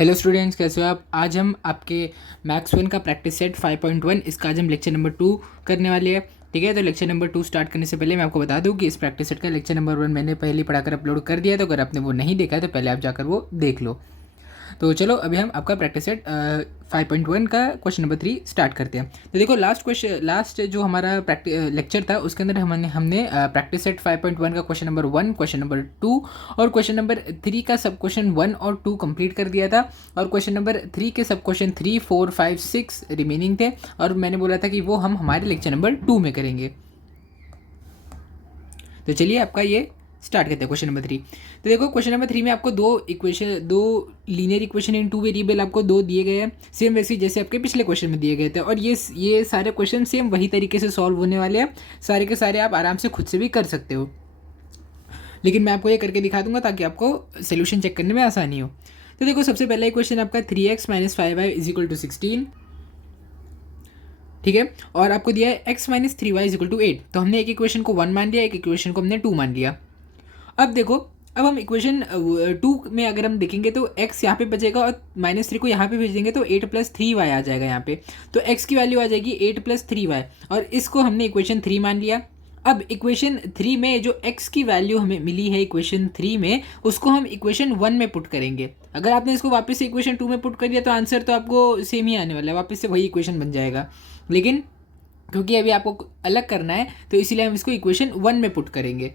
Hello students, कैसे हो आप। आज हम आपके मैथ्स 1 का प्रैक्टिस सेट 5.1 इसका आज हम लेक्चर नंबर 2 करने वाले हैं। ठीक है, तो लेक्चर नंबर 2 स्टार्ट करने से पहले मैं आपको बता दूं कि इस प्रैक्टिस सेट का लेक्चर नंबर 1 मैंने पहले ही पढ़ाकर अपलोड कर दिया है, तो अगर आपने वो नहीं देखा है तो पहले आप जाकर वो देख लो। तो चलो अभी हम आपका प्रैक्टिस सेट 5.1 का क्वेश्चन नंबर 3 स्टार्ट करते हैं। तो देखो लास्ट जो हमारा लेक्चर था उसके अंदर हमने प्रैक्टिस सेट 5.1 का क्वेश्चन नंबर 1, क्वेश्चन नंबर 2 और क्वेश्चन नंबर 3 का सब क्वेश्चन 1 और 2 कंप्लीट कर दिया था। और क्वेश्चन नंबर 3 के सब क्वेश्चन 3, 4, 5, 6 रिमेनिंग थे और मैंने बोला था कि वो हम हमारे लेक्चर नंबर 2 में करेंगे। तो चलिए आपका ये स्टार्ट करते हैं क्वेश्चन नंबर 3। तो देखो क्वेश्चन नंबर 3 में आपको दो linear equation in two variable आपको दो दिए गए हैं, सेम वैसे जैसे आपके पिछले क्वेश्चन में दिए गए थे। और ये सारे क्वेश्चन सेम वही तरीके से सॉल्व होने वाले हैं, सारे के सारे आप आराम से खुद से भी कर सकते हो, लेकिन मैं आपको ये करके दिखा दूंगा ताकि आपको सोल्यूशन चेक करने में आसानी हो। तो देखो सबसे पहला क्वेश्चन आपका 3x - 5y = 16। ठीक है, और आपको दिया है x - 3y = 8। तो हमने एक इक्वेशन को 1 मान लिया, एक इक्वेशन को हमने 2 मान लिया। अब देखो, अब हम इक्वेशन 2 में अगर हम देखेंगे तो x यहाँ पे बचेगा और -3 को यहाँ पे भेज देंगे तो 8 + 3y आ जाएगा यहाँ पे। तो x की वैल्यू आ जाएगी 8 + 3y और इसको हमने इक्वेशन 3 मान लिया। अब इक्वेशन 3 में जो x की वैल्यू हमें मिली है इक्वेशन 3 में, उसको हम इक्वेशन 1 में पुट करेंगे। अगर आपने इसको वापस से इक्वेशन 2 में पुट कर दिया तो आंसर तो आपको सेम ही आने वाला है, वापस से वही इक्वेशन बन जाएगा। लेकिन क्योंकि अभी आपको अलग करना है तो इसीलिए हम इसको इक्वेशन 1 में पुट करेंगे।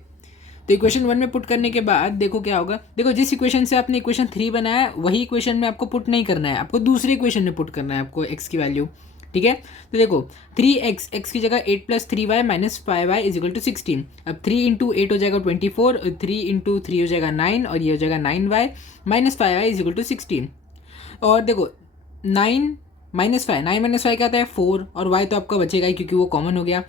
तो इक्वेशन 1 में पुट करने के बाद देखो क्या होगा। देखो जिस इक्वेशन से आपने इक्वेशन 3 बनाया वही इक्वेशन में आपको पुट नहीं करना है, आपको दूसरे इक्वेशन में पुट करना है आपको x की वैल्यू। ठीक है, तो देखो 3x, x की जगह 8 + 3y - 5y = 16। अब 3 × 8 हो जाएगा 24, 3 × 3 हो जाएगा 9 और ये हो जाएगा 9y - 5y = 16। और देखो 9 - 5, 9 - 5 क्या आता है 4 और y तो आपका बचेगा ही क्योंकि वो कॉमन हो गया।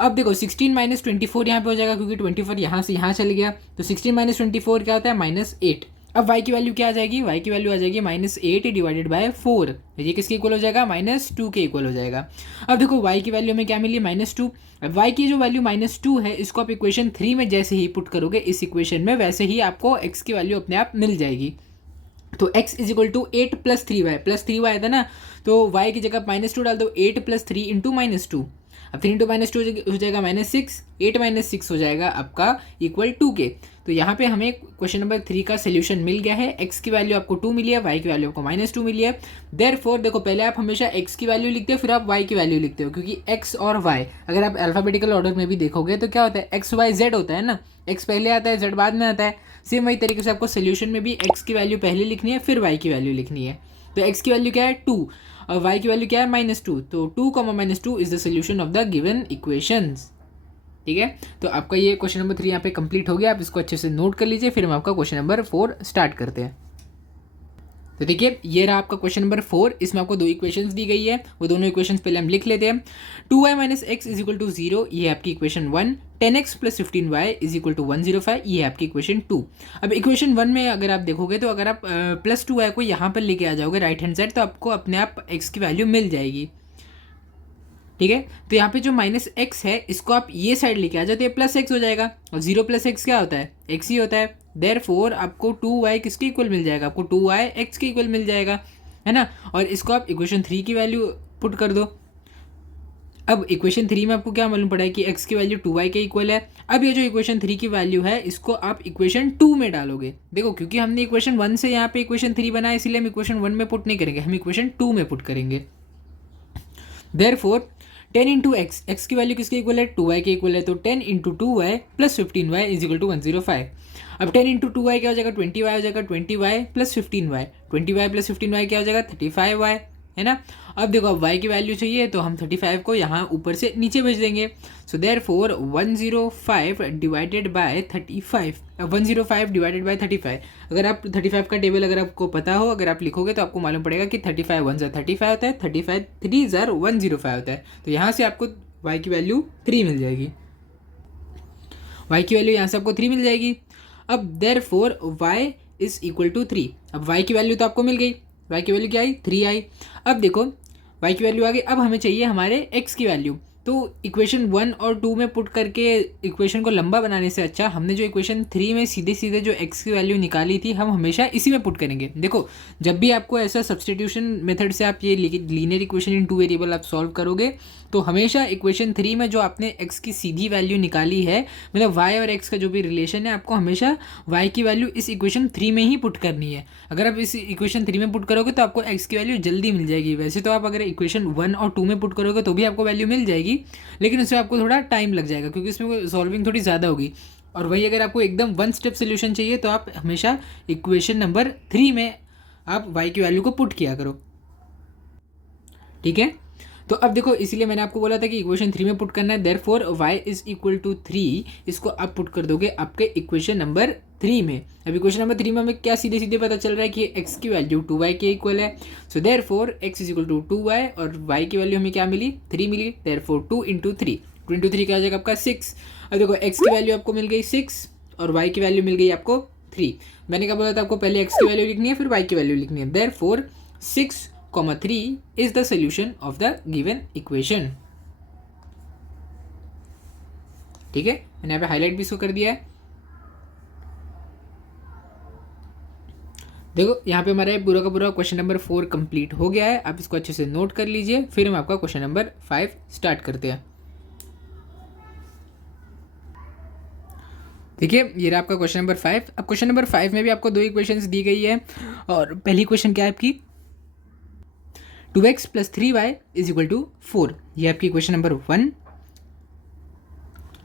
अब देखो 16 - 24 यहाँ पे हो जाएगा क्योंकि 24 यहाँ से यहाँ चल गया, तो 16 - 24 क्या होता है -8। अब y की वैल्यू क्या आ जाएगी, y की वैल्यू आ जाएगी -8 / 4। ये किसके इक्वल हो जाएगा, -2 के इक्वल हो जाएगा। अब देखो y की वैल्यू में क्या मिली, -2। अब y की जो वैल्यू -2 है इसको आप इक्वेशन 3 में जैसे ही पुट करोगे इस इक्वेशन में, वैसे ही आपको x की वैल्यू अपने आप मिल जाएगी। तो x = 8 + 3y था ना, तो y की जगह -2 डाल दो, 8 + 3 × -2। अब 3 × -2 हो जाएगा -6, 8 - 6 हो जाएगा आपका = 2 के। तो यहाँ पे हमें क्वेश्चन नंबर 3 का सोल्यूशन मिल गया है। x की वैल्यू आपको 2 मिली है, y की वैल्यू आपको -2 मिली है। देयरफॉर देखो पहले आप हमेशा x की वैल्यू लिखते हो फिर आप y की वैल्यू लिखते हो, क्योंकि x और y अगर आप अल्फ़ाबेटिकल ऑर्डर में भी देखोगे तो क्या होता है x y z होता है ना, x पहले आता है z बाद में आता है। सेम वही तरीके से आपको सोल्यूशन में भी x की वैल्यू पहले लिखनी है फिर y की वैल्यू लिखनी है। तो x की वैल्यू क्या है 2 और y की वैल्यू क्या है -2, तो 2, -2 is the solution of the given equations. ठीक है, तो आपका ये क्वेश्चन नंबर 3 यहाँ पे कंप्लीट हो गया। आप इसको अच्छे से नोट कर लीजिए, फिर हम आपका क्वेश्चन नंबर 4 स्टार्ट करते हैं। तो देखिए ये रहा आपका क्वेश्चन नंबर 4। इसमें आपको दो इक्वेशंस दी गई है, वो दोनों इक्वेशंस पहले हम लिख लेते हैं। 2y - x = 0, ये है आपकी इक्वेशन 1। 10x + 15y = 105, ये है आपकी इक्वेशन 2। अब इक्वेशन 1 में अगर आप देखोगे तो अगर आप +2y को यहाँ पर लेके आ जाओगे राइट हैंड साइड तो आपको अपने आप x की वैल्यू मिल जाएगी। ठीक है, तो यहाँ पे जो -x है इसको आप ये साइड लेके आ जाते हैं, +x हो जाएगा और 0 + x क्या होता है, x ही होता है। देयरफॉर आपको 2y किसके इक्वल मिल जाएगा, आपको 2y x के इक्वल मिल जाएगा, है ना। और इसको आप इक्वेशन 3 की वैल्यू पुट कर दो। अब इक्वेशन 3 में आपको क्या मालूम पड़ा है कि x की वैल्यू 2y के इक्वल है। अब ये जो इक्वेशन 3 की वैल्यू है इसको आप इक्वेशन 2 में डालोगे। देखो क्योंकि हमने इक्वेशन 1 से यहाँ पे इक्वेशन 3 बनाया इसीलिए हम इक्वेशन 1 में पुट नहीं करेंगे, हम इक्वेशन 2 में पुट करेंगे। देयरफॉर 10 × x, x की वैल्यू किसके इक्वल है 2y के इक्वल है, तो 10 × 2y + 15y = 105। अब 10 × 2y क्या हो जाएगा 20y हो जाएगा, 20y + 15y, 20y + 15y क्या हो जाएगा 35y, है ना। अब देखो अब y की वैल्यू चाहिए तो हम 35 को यहाँ ऊपर से नीचे भेज देंगे। So therefore 105 / 35, 105 / 35। अगर आप 35 का टेबल अगर आपको पता हो, अगर आप लिखोगे तो आपको मालूम पड़ेगा कि 35 1 ज़ा 35 होता है, 35 3 ज़ा 105 होता है। तो यहाँ से आपको y की वैल्यू 3 मिल जाएगी, y की वैल्यू यहाँ से आपको 3 मिल जाएगी। अब देयरफॉर y = 3। अब y की वैल्यू तो आपको मिल गई, y की वैल्यू क्या आई 3 आई। अब देखो y की वैल्यू आ गई, अब हमें चाहिए हमारे x की वैल्यू। तो इक्वेशन 1 और 2 में पुट करके इक्वेशन को लंबा बनाने से अच्छा हमने जो इक्वेशन 3 में सीधे सीधे जो x की वैल्यू निकाली थी हम हमेशा इसी में पुट करेंगे। देखो जब भी आपको ऐसा सब्सटीट्यूशन मेथड से आप ये लीनियर इक्वेशन इन 2 वेरिएबल आप सॉल्व करोगे तो हमेशा इक्वेशन 3 में जो आपने x की सीधी वैल्यू निकाली है, मतलब y और x का जो भी रिलेशन है, आपको हमेशा y की वैल्यू इस इक्वेशन 3 में ही पुट करनी है। अगर आप इस इक्वेशन 3 में पुट करोगे तो आपको x की वैल्यू जल्दी मिल जाएगी। वैसे तो आप अगर इक्वेशन 1 और 2 में पुट करोगे तो भी आपको वैल्यू मिल जाएगी, लेकिन उसमें आपको थोड़ा टाइम लग जाएगा क्योंकि इसमें सॉल्विंग थोड़ी ज़्यादा होगी। और वही अगर आपको एकदम वन स्टेप सोल्यूशन चाहिए तो आप हमेशा इक्वेशन नंबर 3 में आप y की वैल्यू को पुट किया करो। ठीक है, तो अब देखो इसीलिए मैंने आपको बोला था कि इक्वेशन 3 में पुट करना है। Therefore y is equal to 3, इसको आप पुट कर दोगे आपके इक्वेशन नंबर 3 में। अब इक्वेशन नंबर 3 में हमें क्या सीधे सीधे पता चल रहा है कि x की वैल्यू 2y के इक्वल है। So therefore x is equal to 2y और y की वैल्यू हमें क्या मिली, 3 मिली। देयरफॉर 2 इंटू 3, 2 इंटू 3 क्या हो जाएगा आपका 6। अब देखो x की वैल्यू आपको मिल गई 6 और y की वैल्यू मिल गई आपको 3। मैंने क्या बोला था आपको, पहले x की वैल्यू लिखनी है फिर y की वैल्यू लिखनी है। Therefore 6,3 is the solution of the given equation। ठीक है, मैंने यहाँ पे हाईलाइट भी इसको कर दिया है। देखो यहाँ पे हमारा पूरा का पूरा क्वेश्चन नंबर 4 कंप्लीट हो गया है। आप इसको अच्छे से नोट कर लीजिए, फिर हम आपका क्वेश्चन नंबर 5 स्टार्ट करते हैं। देखिए ये रहा आपका क्वेश्चन नंबर 5। अब क्वेश्चन नंबर 5 में भी आपको 2 इक्वेशंस दी गई है और पहली क्वेश्चन क्या है आपकी, 2x plus 3y is equal to 4। ये आपकी question number 1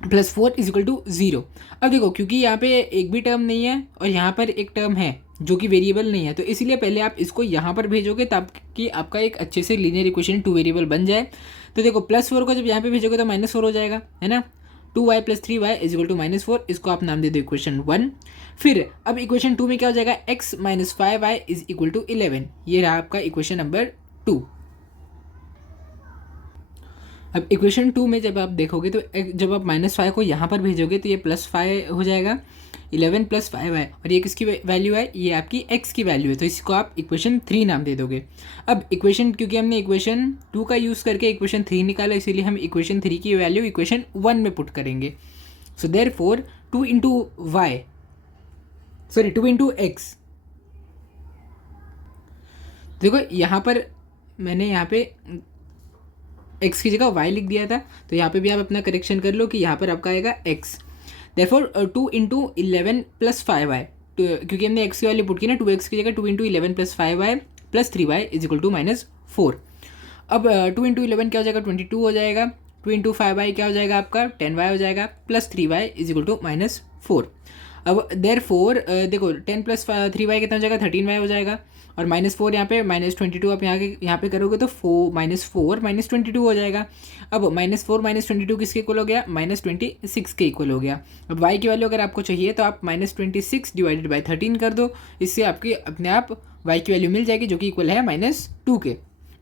plus 4 is equal to 0। अब देखो क्योंकि यहाँ पे एक भी टर्म नहीं है और यहाँ पर एक टर्म है जो कि वेरिएबल नहीं है, तो इसीलिए पहले आप इसको यहाँ पर भेजोगे ताकि आपका एक अच्छे से लीनियर इक्वेशन 2 वेरिएबल बन जाए। तो देखो +4 को जब यहाँ पे भेजोगे तो -4 हो जाएगा, है ना। 2y plus 3y is equal to -4, इसको आप नाम दे दो इक्वेशन 1। फिर अब इक्वेशन 2 में क्या हो जाएगा, x minus 5y is equal to 11। ये रहा आपका इक्वेशन नंबर 2। अब इक्वेशन 2 में जब आप देखोगे तो जब आप -5 को यहाँ पर भेजोगे तो ये +5 हो जाएगा, 11 प्लस 5y, और ये किसकी वैल्यू है, ये आपकी x की वैल्यू है, तो इसको आप इक्वेशन 3 नाम दे दोगे। अब इक्वेशन, क्योंकि हमने इक्वेशन 2 का यूज़ करके इक्वेशन 3 निकाला, इसीलिए हम इक्वेशन 3 की वैल्यू इक्वेशन 1 में पुट करेंगे। So therefore 2 into x। देखो यहाँ पर मैंने यहाँ पे x की जगह y लिख दिया था, तो यहाँ पे भी आप अपना करेक्शन कर लो कि यहाँ पर आपका आएगा x। Therefore 2 into 11 plus 5y, क्योंकि हमने x की वैल्यू पुट की ना, 2x की जगह 2 into 11 plus 5y plus 3y is equal to -4। अब 2 इंटू 11 क्या हो जाएगा, 22 हो जाएगा। 2 इंटू 5y क्या हो जाएगा आपका, 10y हो जाएगा, plus 3y is equal to -4। अब देयरफॉर देखो 10 प्लस 3y कितना हो जाएगा, 13y हो जाएगा, और -4 यहाँ पे -22 आप यहाँ पे करोगे तो -4 -22 हो जाएगा। अब -4 -22 किसके इक्वल हो गया, -26 के इक्वल हो गया। अब y की वैल्यू अगर आपको चाहिए तो आप -26 डिवाइडेड बाई 13 कर दो, इससे आपकी अपने आप y की वैल्यू मिल जाएगी जो कि इक्वल है -2 के।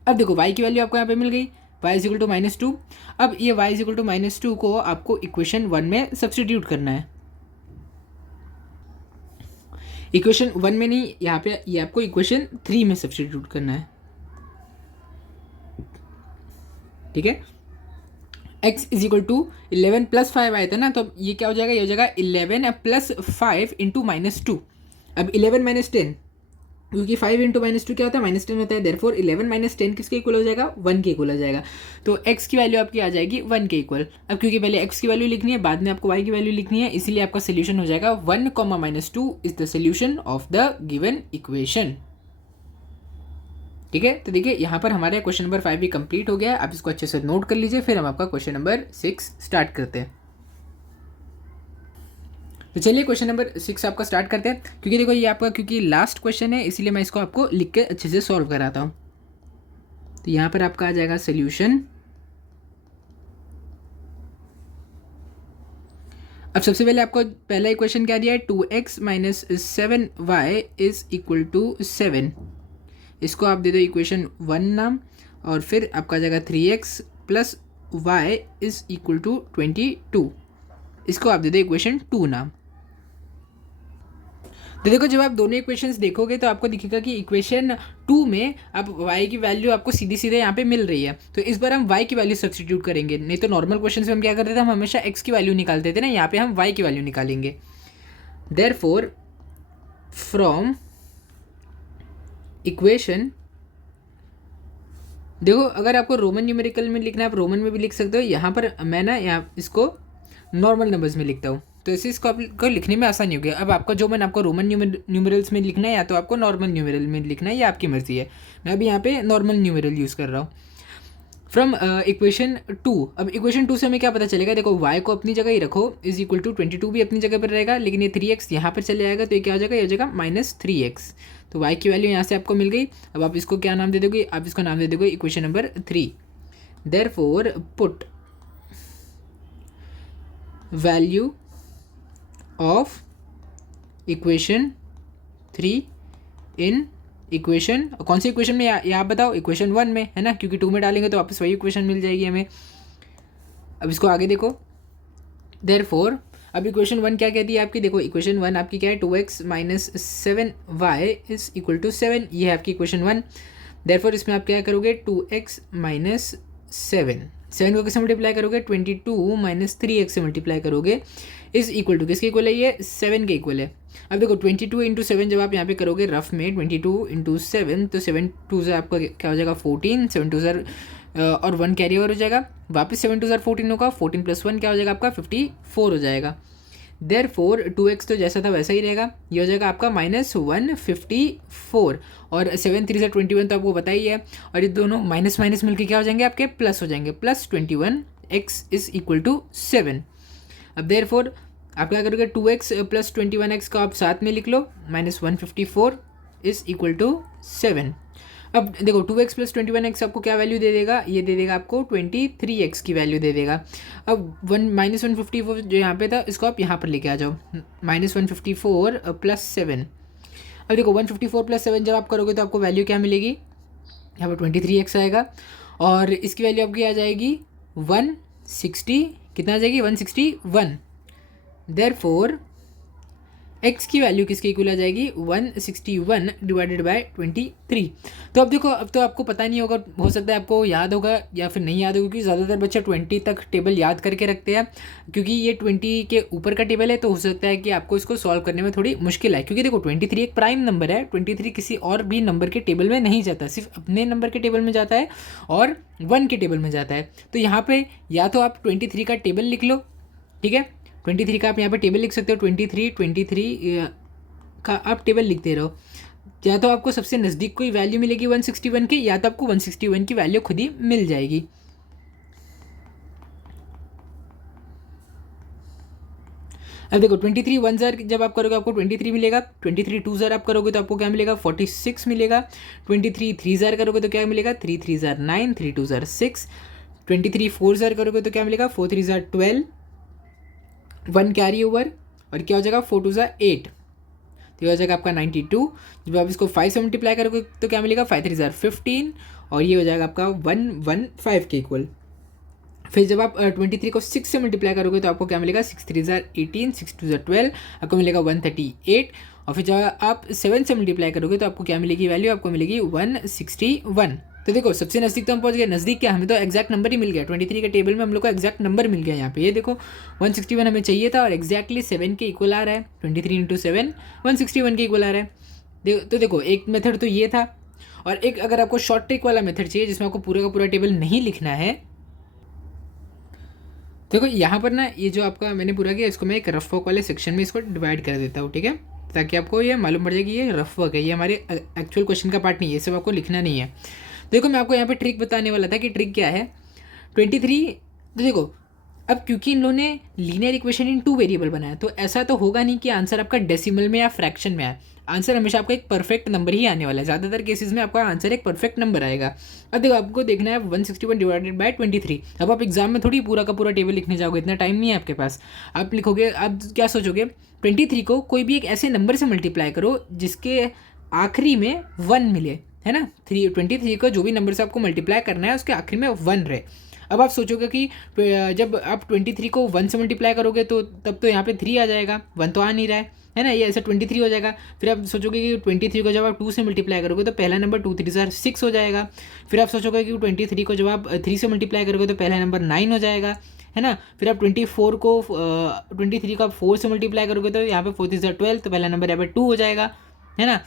अब देखो y की वैल्यू आपको यहाँ पे मिल गई, y इज इक्वल टू -2। अब ये y इज इक्वल टू -2 को आपको इक्वेशन 1 में सब्सटीट्यूट करना है। इक्वेशन 1 में नहीं, यहाँ पे ये आपको इक्वेशन 3 में सब्सटीट्यूट करना है। ठीक है, x is equal to 11 plus 5 आया था ना, तो ये क्या हो जाएगा, ये हो जाएगा 11 प्लस 5 इंटू -2। अब 11 माइनस 10, क्योंकि 5 इंटू -2 क्या होता है, -10 होता है। देयरफॉर 11 माइनस 10 किसके इक्वल हो जाएगा, 1 के इक्वल हो जाएगा। तो x की वैल्यू आपकी आ जाएगी 1 के इक्वल। अब क्योंकि पहले x की वैल्यू लिखनी है, बाद में आपको y की वैल्यू लिखनी है, इसीलिए आपका सोल्यूशन हो जाएगा 1, -2 is the solution of the given equation. ठीक है, तो देखिए यहाँ पर हमारे क्वेश्चन नंबर 5 भी कंप्लीट हो गया है। आप इसको अच्छे से नोट कर लीजिए, फिर हम आपका क्वेश्चन नंबर 6 स्टार्ट करते हैं। तो चलिए क्वेश्चन नंबर 6 आपका स्टार्ट करते हैं, क्योंकि देखो ये आपका क्योंकि लास्ट क्वेश्चन है, इसीलिए मैं इसको आपको लिख के अच्छे से सॉल्व कराता हूँ। तो यहाँ पर आपका आ जाएगा सोल्यूशन। अब सबसे पहले आपको पहला इक्वेशन क्या दिया है, 2x minus 7y is equal to 7। इसको आप दे दो इक्वेशन 1 नाम, और फिर आपका आ जाएगा 3x plus y is equal to 22। इसको आप दे दो इक्वेशन 2 नाम। तो देखो जब आप दोनों इक्वेशंस देखोगे तो आपको दिखेगा कि इक्वेशन 2 में अब y की वैल्यू आपको सीधी सीधे यहाँ पे मिल रही है, तो इस बार हम y की वैल्यू सब्स्टिट्यूट करेंगे। नहीं तो नॉर्मल क्वेश्चन में हम क्या करते थे, हम हमेशा x की वैल्यू निकालते थे ना, यहाँ पे हम y की वैल्यू निकालेंगे। देयरफॉर फ्रॉम इक्वेशन, देखो अगर आपको रोमन न्यूमेरिकल में लिखना है आप रोमन में भी लिख सकते हो, यहाँ पर मैं ना यहाँ इसको नॉर्मल नंबर्स में लिखता हूँ, तो इससे इसको आपको लिखने में आसानी होगी। अब आपका जो मैंने आपको रोमन न्यूमेरल्स में लिखना है या तो आपको नॉर्मल न्यूमेरल में लिखना है, या आपकी मर्जी है। मैं अभी यहाँ पे नॉर्मल न्यूमेरल यूज़ कर रहा हूँ। फ्रॉम इक्वेशन 2, अब इक्वेशन 2 से हमें क्या पता चलेगा, देखो y को अपनी जगह ही रखो, इज इक्वल टू 22 भी अपनी जगह पर रहेगा, लेकिन ये 3x यहाँ पर चले जाएगा, तो ये क्या हो जाएगा, ये हो जाएगा -3x। तो y की वैल्यू यहाँ से आपको मिल गई। अब आप इसको क्या नाम दे दोगे, आप इसको नाम दे दोगे equation number 3। Therefore put value of equation 3 in equation, कौन सी इक्वेशन में या आप बताओ, इक्वेशन 1 में है ना, क्योंकि 2 में डालेंगे तो वापस वही इक्वेशन मिल जाएगी हमें। अब इसको आगे देखो, देयरफॉर अब इक्वेशन 1 क्या कहती है आपकी, देखो इक्वेशन 1 आपकी क्या है, 2x - 7y is equal to 7, ये है आपकी इक्वेशन 1। देयरफॉर इसमें आप क्या करोगे, 2x - 7 को किससे मल्टीप्लाई करोगे, 22 - 3x से मल्टीप्लाई करोगे, इज इक्वल टू किसके इक्वल है, ये 7 के इक्वल है। अब देखो 22 × 7 जब आप यहाँ पे करोगे रफ में 22 × 7, तो 7 2 से आपका क्या हो जाएगा 14, 7 2 और 1 कैरी ओवर हो जाएगा, वापस 7 2 14 होगा, 14 + 1 क्या हो जाएगा आपका 54 हो जाएगा। देयरफॉर 2x तो जैसा था वैसा ही रहेगा, ये हो जाएगा आपका -154, और 7 3 से 21 तो आपको पता ही है, और ये दोनों माइनस माइनस मिलकर क्या हो जाएंगे आपके प्लस हो जाएंगे, +21x इज इक्वल टू 7। अब देयरफॉर आप क्या करोगे, 2x + 21x को आप साथ में लिख लो, -154 इज इक्वल टू 7। अब देखो 2x + 21x आपको क्या वैल्यू दे देगा, ये दे देगा आपको 23x की वैल्यू दे देगा। अब -154 जो यहाँ पे था इसको आप यहाँ पर लेके आ जाओ, -154 + 7। अब देखो 154 + 7 जब आप करोगे तो आपको वैल्यू क्या मिलेगी, यहाँ पर 23x आएगा, और इसकी वैल्यू आपकी आ जाएगी 160, कितना आ जाएगी 161। देयरफॉर x की वैल्यू किसके इक्वल आ जाएगी, 161 / 23। तो अब देखो, अब तो आपको पता नहीं होगा, हो सकता है आपको याद होगा या फिर नहीं याद होगा, क्योंकि ज़्यादातर बच्चे 20 तक टेबल याद करके रखते हैं, क्योंकि ये 20 के ऊपर का टेबल है, तो हो सकता है कि आपको इसको सॉल्व करने में थोड़ी मुश्किल है, क्योंकि देखो 23 एक प्राइम नंबर है, 23 किसी और भी नंबर के टेबल में नहीं जाता, सिर्फ अपने नंबर के टेबल में जाता है और 1 के टेबल में जाता है। तो यहाँ पर या तो आप 23 का टेबल लिख लो, ठीक है, 23 का आप यहाँ पे टेबल लिख सकते हो, 23 का आप टेबल लिखते रहो, या तो आपको सबसे नज़दीक कोई वैल्यू मिलेगी 161 की, या तो आपको 161 की वैल्यू खुद ही मिल जाएगी। अब देखो 23 1 ज़ार जब आप करोगे आपको 23 मिलेगा, 23 2 ज़ार आप करोगे तो आपको क्या मिलेगा 46 मिलेगा, 23 3 ज़ार करोगे तो क्या मिलेगा 3 3 ज़ार 9, 3 2 ज़ार 6, 23 4 ज़ार करोगे तो क्या मिलेगा 4 3 ज़ार 12, 1 कैरी ओवर, और क्या हो जाएगा 4 2 ज़ार 8, तो ये हो जाएगा आपका 92। जब आप इसको 5 से मल्टीप्लाई करोगे तो क्या मिलेगा 5 3 ज़ार 15, और ये हो जाएगा आपका 115 के इक्वल। फिर जब आप 23 को 6 से मल्टीप्लाई करोगे तो आपको क्या मिलेगा 6 3 ज़ार 18, 6 2 ज़ार 12, आपको मिलेगा 138, और फिर जब आप 7 से मल्टीप्लाई करोगे तो आपको क्या मिलेगी वैल्यू, आपको मिलेगी 161। तो देखो सबसे नज़दीक तो हम पहुंच गए, नज़दीक क्या, हमें तो एग्जैक्ट नंबर ही मिल गया, 23 के टेबल में हम लोग को एग्जैक्ट नंबर मिल गया। यहाँ पे ये देखो 161 हमें चाहिए था, और एग्जैक्टली 7 के इक्वल आ रहा है, 23 × 7 161 के इक्वल आ रहा है। तो देखो एक मेथड तो ये था, और एक अगर आपको शॉर्ट ट्रिक वाला मेथड चाहिए जिसमें आपको पूरा का पूरा टेबल नहीं लिखना है, देखो यहाँ पर ना ये जो आपका मैंने पूरा किया इसको मैं एक रफ वर्क वाले सेक्शन में इसको डिवाइड कर देता हूँ, ठीक है, ताकि आपको ये मालूम पड़ जाए कि ये रफ वर्क है, ये हमारे एक्चुअल क्वेश्चन का पार्ट नहीं है, ये सब आपको लिखना नहीं है। देखो मैं आपको यहाँ पे ट्रिक बताने वाला था कि ट्रिक क्या है। 23, तो देखो अब क्योंकि इन लोगों ने लीनियर इक्वेशन इन 2 वेरिएबल बनाया, तो ऐसा तो होगा नहीं कि आंसर आपका डेसिमल में या फ्रैक्शन में आए, आंसर हमेशा आपका एक परफेक्ट नंबर ही आने वाला है, ज़्यादातर केसेस में आपका आंसर एक परफेक्ट नंबर आएगा। अब देखो आपको देखना है 161 / 23। अब आप एग्जाम में थोड़ी पूरा का पूरा टेबल लिखने जाओगे, इतना टाइम नहीं है आपके पास, आप लिखोगे, आप क्या सोचोगे 23 को कोई भी एक ऐसे नंबर से मल्टीप्लाई करो जिसके आखिरी में 1 मिले, है ना, 23 को जो भी नंबर से आपको मल्टीप्लाई करना है उसके आखिर में 1 रहे। अब आप सोचोगे कि जब आप 23 को 1 से मल्टीप्लाई करोगे तो तब तो यहाँ पे 3 आ जाएगा, 1 तो आ नहीं रहा है ना, ये ऐसा 23 हो जाएगा। फिर आप सोचोगे कि 23 को जब आप 2 से मल्टीप्लाई करोगे तो पहला नंबर 2 3 6 हो जाएगा। फिर आप सोचोगे कि 23 को जब आप 3 से मल्टीप्लाई करोगे तो पहला नंबर 9 हो जाएगा, है ना। फिर आप 24 को 23 को आप 4 से मल्टीप्लाई करोगे तो यहाँ पे 4 3 12, तो पहला नंबर यहाँ पे 2 हो जाएगा, है ना।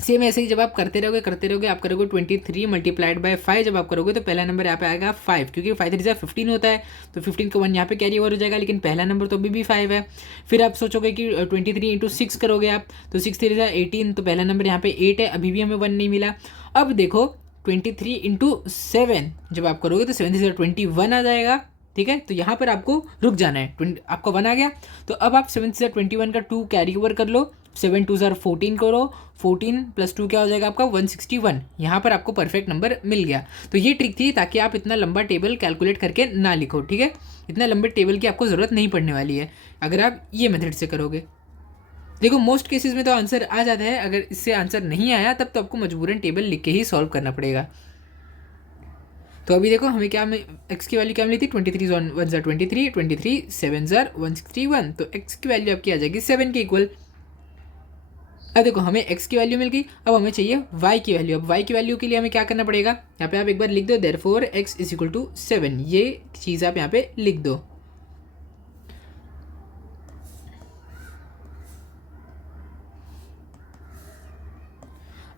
सेम ऐसे ही जब आप करते रहोगे आप करोगे 23 मल्टीप्लाइड बाय 5 जब आप करोगे तो पहला नंबर यहाँ पे आएगा 5, क्योंकि 5 3 15 होता है, तो 15 का 1 यहाँ पे कैरी ओवर हो जाएगा, लेकिन पहला नंबर तो अभी भी 5 है। फिर आप सोचोगे कि 23 इंटू 6 करोगे आप, तो 6 3 18, तो पहला नंबर यहाँ पे 8 है, अभी भी हमें 1 नहीं मिला। अब देखो 23 इंटू 7 जब आप करोगे तो 7 3 21 आ जाएगा, ठीक है। तो यहाँ पर आपको रुक जाना है, आपका 1 आ गया, तो अब आप 7 से 21 का 2 कैरी ओवर कर लो, 7 2 14 करो, 14 + 2 क्या हो जाएगा आपका 161। यहाँ पर आपको परफेक्ट नंबर मिल गया। तो ये ट्रिक थी ताकि आप इतना लंबा टेबल कैलकुलेट करके ना लिखो, ठीक है। इतना लंबे टेबल की आपको ज़रूरत नहीं पड़ने वाली है अगर आप ये मेथड से करोगे। देखो मोस्ट केसेस में तो आंसर आ जाता है, अगर इससे आंसर नहीं आया तब तो आपको मजबूरन टेबल लिख के ही सॉल्व करना पड़ेगा। तो अभी देखो हमें क्या एक्स की वैल्यू क्या मिली थी, 23 1 23, 23 7 161, तो एक्स की वैल्यू आपकी आ जाएगी 7 के इक्वल। अब देखो हमें x की वैल्यू मिल गई, अब हमें चाहिए y की वैल्यू। अब y की वैल्यू के लिए हमें क्या करना पड़ेगा, यहाँ पे आप एक बार लिख दो देयरफॉर x = 7, ये चीज़ आप यहाँ पे लिख दो।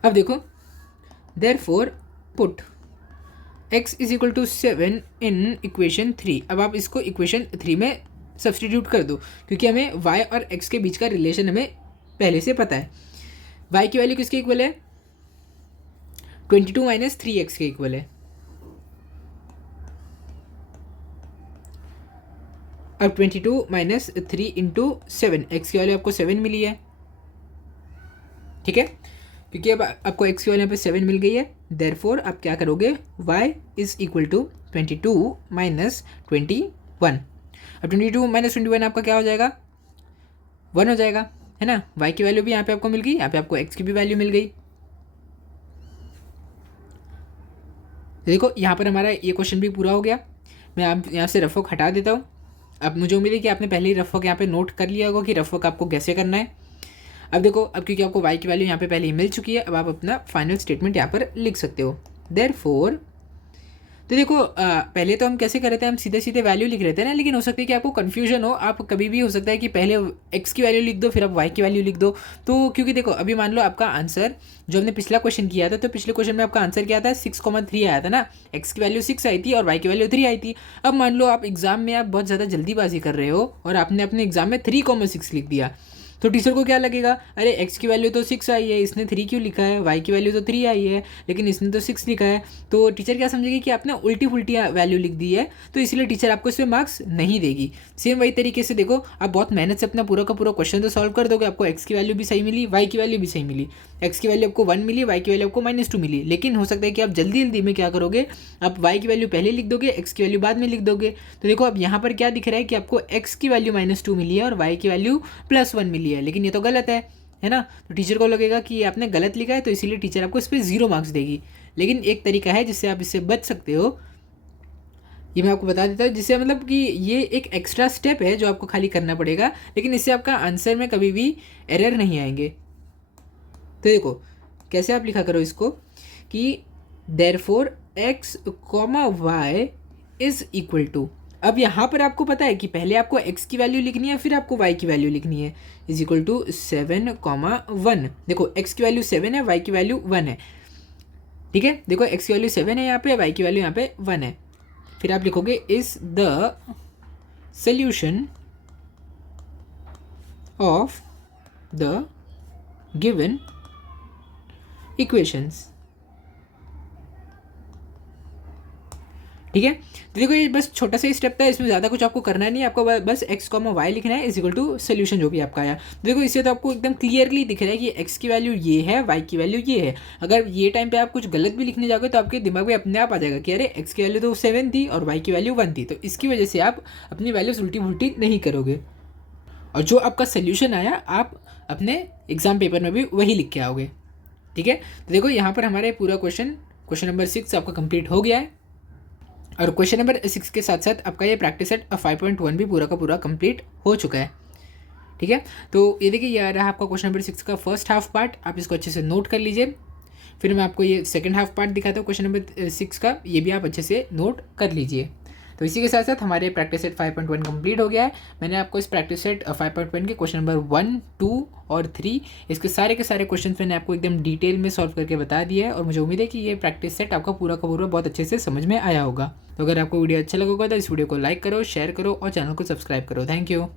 अब देखो therefore put x = 7 in equation 3। अब आप इसको इक्वेशन 3 में सब्सटीट्यूट कर दो, क्योंकि हमें y और x के बीच का रिलेशन हमें पहले से पता है। y की वैल्यू किसके इक्वल है, 22 - 3x के इक्वल है। अब 22 - 3 इंटू 7, एक्स की वैल्यू आपको 7 मिली है, ठीक है, क्योंकि अब आपको x की वैल्यू यहाँ पे 7 मिल गई है। देयरफॉर आप क्या करोगे, y = 22 - 21। अब 22 - 21 आपका क्या हो जाएगा, 1 हो जाएगा, है ना। y की वैल्यू भी यहाँ पे आपको मिल गई, यहाँ पे आपको x की भी वैल्यू मिल गई। देखो यहाँ पर हमारा ये क्वेश्चन भी पूरा हो गया। मैं आप यहाँ से रफ वर्क हटा देता हूँ। अब मुझे उम्मीद है कि आपने पहले ही रफ वर्क यहाँ पे नोट कर लिया होगा कि रफ वर्क आपको कैसे करना है। अब देखो, अब क्योंकि आपको y की वैल्यू यहाँ पे पहले ही मिल चुकी है, अब आप अपना फाइनल स्टेटमेंट यहाँ पर लिख सकते हो। देयरफॉर तो देखो पहले तो हम कैसे कर रहे थे, हम सीधे सीधे वैल्यू लिख रहे थे ना, लेकिन हो सकता है कि आपको कन्फ्यूजन हो, आप कभी भी हो सकता है कि पहले x की वैल्यू लिख दो फिर आप y की वैल्यू लिख दो। तो क्योंकि देखो अभी मान लो आपका आंसर जो हमने पिछला क्वेश्चन किया था, तो पिछले क्वेश्चन में आपका आंसर क्या था, 6,3 आया था ना, x की वैल्यू 6 आई थी और y की वैल्यू 3 आई थी। अब मान लो आप एग्जाम में आप बहुत ज़्यादा जल्दीबाजी कर रहे हो और आपने अपने एग्जाम में 3,6 लिख दिया, तो टीचर को क्या लगेगा, अरे x की वैल्यू तो 6 आई है, इसने 3 क्यों लिखा है, y की वैल्यू तो 3 आई है लेकिन इसने तो 6 लिखा है। तो टीचर क्या समझेगी कि आपने उल्टी फुल्टी वैल्यू लिख दी है, तो इसलिए टीचर आपको इस पर मार्क्स नहीं देगी। सेम वही तरीके से देखो, आप बहुत मेहनत से अपना पूरा का पूरा क्वेश्चन तो सॉल्व कर दोगे, आपको x की वैल्यू भी सही मिली, y की वैल्यू भी सही मिली, x की वैल्यू आपको 1 मिली, y की वैल्यू आपको -2 मिली, लेकिन हो सकता है कि आप जल्दी जल्दी में क्या करोगे, आप y की वैल्यू पहले लिख दोगे, x की वैल्यू बाद में लिख दोगे। तो देखो अब यहाँ पर क्या दिख रहा है कि आपको x की वैल्यू -2 मिली है और y की वैल्यू +1 मिली है, लेकिन ये तो गलत है ना। तो टीचर को लगेगा कि आपने गलत लिखा है, तो इसीलिए टीचर आपको इस पर 0 मार्क्स देगी। लेकिन एक तरीका है जिससे आप इससे बच सकते हो, ये मैं आपको बता देता हूँ, जिससे मतलब कि ये एक एक्स्ट्रा स्टेप है जो आपको खाली करना पड़ेगा, लेकिन इससे आपका आंसर में कभी भी एरर नहीं आएंगे। तो देखो कैसे आप लिखा करो इसको कि देयरफॉर x, y = अब यहाँ पर आपको पता है कि पहले आपको x की वैल्यू लिखनी है फिर आपको y की वैल्यू लिखनी है, = 7, 1। देखो x की वैल्यू 7 है, y की वैल्यू 1 है, ठीक है। देखो x की वैल्यू 7 है यहाँ पे, y की वैल्यू यहाँ पे 1 है। फिर आप लिखोगे is the solution of the given equations, ठीक है। तो देखो ये बस छोटा सा ही स्टेप था, इसमें ज़्यादा कुछ आपको करना नहीं है, आपको बस x, y लिखना है = सोल्यूशन जो भी आपका आया। देखो इससे तो आपको एकदम क्लियरली दिख रहा है कि x की वैल्यू ये है, y की वैल्यू ये है। अगर ये टाइम पे आप कुछ गलत भी लिखने जाओगे तो आपके दिमाग में अपने आप आ जाएगा कि अरे x की वैल्यू तो 7 थी और y की वैल्यू 1 थी, तो इसकी वजह से आप अपनी वैल्यूज उल्टी पुल्टी नहीं करोगे, और जो आपका सोल्यूशन आया आप अपने एग्जाम पेपर में भी वही लिख के आओगे, ठीक है। तो देखो यहाँ पर हमारे पूरा क्वेश्चन नंबर 6 आपका कंप्लीट हो गया है। और क्वेश्चन नंबर 6 के साथ साथ आपका ये प्रैक्टिस सेट 5.1 भी पूरा का पूरा कंप्लीट हो चुका है। ठीक है, तो ये देखिए ये रहा आपका क्वेश्चन नंबर 6 का फर्स्ट हाफ पार्ट, आप इसको अच्छे से नोट कर लीजिए। फिर मैं आपको ये सेकंड हाफ पार्ट दिखाता हूँ क्वेश्चन नंबर 6 का, ये भी आप अच्छे से नोट कर लीजिए। तो इसी के साथ साथ हमारे प्रैक्टिस सेट 5.1 कंप्लीट हो गया है। मैंने आपको इस प्रैक्टिस सेट 5.1 के क्वेश्चन नंबर 1, 2 और 3 इसके सारे के सारे क्वेश्चन मैंने आपको एकदम डिटेल में सॉल्व करके बता दिया है, और मुझे उम्मीद है कि ये प्रैक्टिस सेट आपका पूरा का पूरा बहुत अच्छे से समझ में आया होगा। तो अगर आपको वीडियो अच्छा लगा होगा तो इस वीडियो को लाइक करो, शेयर करो और चैनल को सब्सक्राइब करो। Thank you.